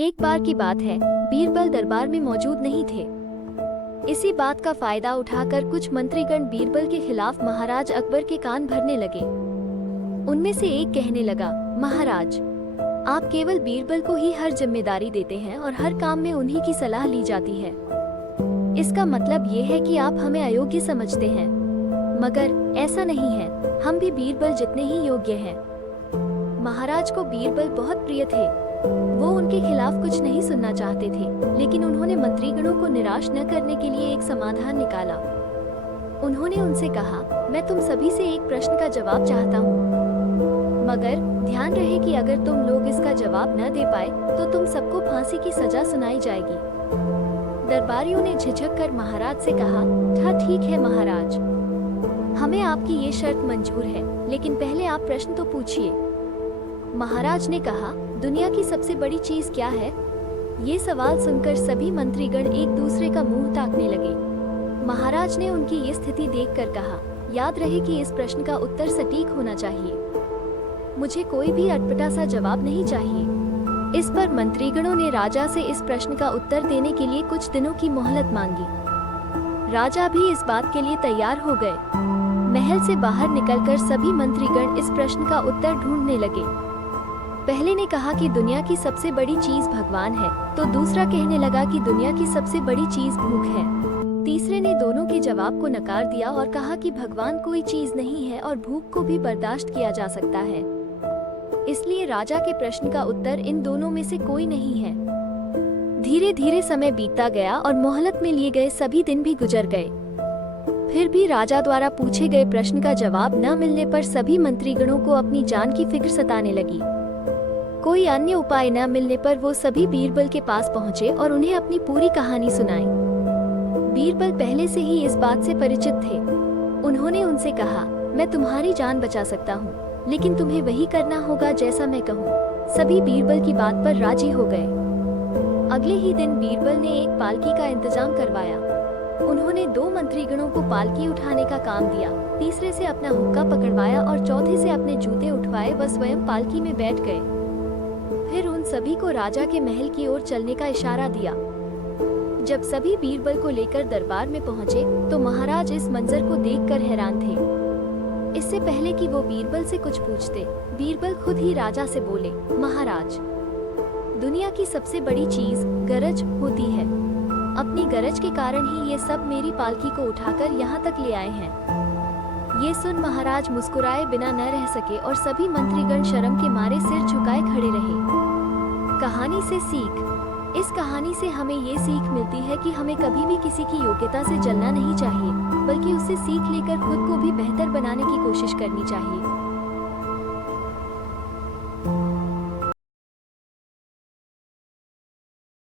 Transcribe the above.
एक बार की बात है, बीरबल दरबार में मौजूद नहीं थे। इसी बात का फायदा उठाकर कुछ मंत्रीगण बीरबल के खिलाफ महाराज अकबर के कान भरने लगे। उनमें से एक कहने लगा, महाराज, आप केवल बीरबल को ही हर जिम्मेदारी देते हैं और हर काम में उन्हीं की सलाह ली जाती है। इसका मतलब ये है कि आप हमें अयोग्य समझते हैं। मगर ऐसा नहीं है, हम भी बीरबल जितने ही योग्य हैं। महाराज को बीरबल बहुत प्रिय थे। वो उनके खिलाफ कुछ नहीं सुनना चाहते थे, लेकिन उन्होंने मंत्रीगणों को निराश न करने के लिए एक समाधान निकाला। उन्होंने उनसे कहा, मैं तुम सभी से एक प्रश्न का जवाब चाहता हूँ, मगर ध्यान रहे कि अगर तुम लोग इसका जवाब न दे पाए तो तुम सबको फांसी की सजा सुनाई जाएगी। दरबारियों ने झिझक कर महाराज से कहा, ठीक है महाराज, हमें आपकी ये शर्त मंजूर है, लेकिन पहले आप प्रश्न तो पूछिए। महाराज ने कहा, दुनिया की सबसे बड़ी चीज क्या है? ये सवाल सुनकर सभी मंत्रीगण एक दूसरे का मुंह ताकने लगे। महाराज ने उनकी ये स्थिति देखकर कहा, याद रहे कि इस प्रश्न का उत्तर सटीक होना चाहिए। मुझे कोई भी अटपटा सा जवाब नहीं चाहिए। इस पर मंत्रीगणों ने राजा से इस प्रश्न का उत्तर देने के लिए कुछ दिनों की मोहलत मांगी। राजा भी इस बात के लिए तैयार हो गए। महल से बाहर निकलकर सभी मंत्रीगण इस प्रश्न का उत्तर ढूंढने लगे। पहले ने कहा कि दुनिया की सबसे बड़ी चीज भगवान है, तो दूसरा कहने लगा कि दुनिया की सबसे बड़ी चीज भूख है। तीसरे ने दोनों के जवाब को नकार दिया और कहा कि भगवान कोई चीज नहीं है और भूख को भी बर्दाश्त किया जा सकता है। इसलिए राजा के प्रश्न का उत्तर इन दोनों में से कोई नहीं है। धीरे धीरे समय बीतता गया और मोहलत में लिए गए सभी दिन भी गुजर गए। फिर भी राजा द्वारा पूछे गए प्रश्न का जवाब न मिलने पर सभी मंत्रीगणों को अपनी जान की फिक्र सताने लगी। कोई अन्य उपाय न मिलने पर वो सभी बीरबल के पास पहुँचे और उन्हें अपनी पूरी कहानी सुनाई। बीरबल पहले से ही इस बात से परिचित थे। उन्होंने उनसे कहा, मैं तुम्हारी जान बचा सकता हूँ, लेकिन तुम्हें वही करना होगा जैसा मैं कहूँ। सभी बीरबल की बात पर राजी हो गए। अगले ही दिन बीरबल ने एक पालकी का इंतजाम करवाया। उन्होंने 2 मंत्रीगणों को पालकी उठाने का काम दिया, तीसरे से अपना हुक्का पकड़वाया और चौथे से अपने जूते उठवाए व स्वयं पालकी में बैठ गए। फिर उन सभी को राजा के महल की ओर चलने का इशारा दिया। जब सभी बीरबल को लेकर दरबार में पहुंचे, तो महाराज इस मंजर को देखकर हैरान थे। इससे पहले कि वो बीरबल से कुछ पूछते, बीरबल खुद ही राजा से बोले, महाराज, दुनिया की सबसे बड़ी चीज गरज होती है। अपनी गरज के कारण ही ये सब मेरी पालकी को उठाकर यहाँ तक ले आए हैं। ये सुन महाराज मुस्कुराए बिना न रह सके और सभी मंत्रीगण शर्म के मारे सिर झुकाए खड़े रहे। कहानी से सीख। इस कहानी से हमें ये सीख मिलती है कि हमें कभी भी किसी की योग्यता से जलना नहीं चाहिए, बल्कि उससे सीख लेकर खुद को भी बेहतर बनाने की कोशिश करनी चाहिए।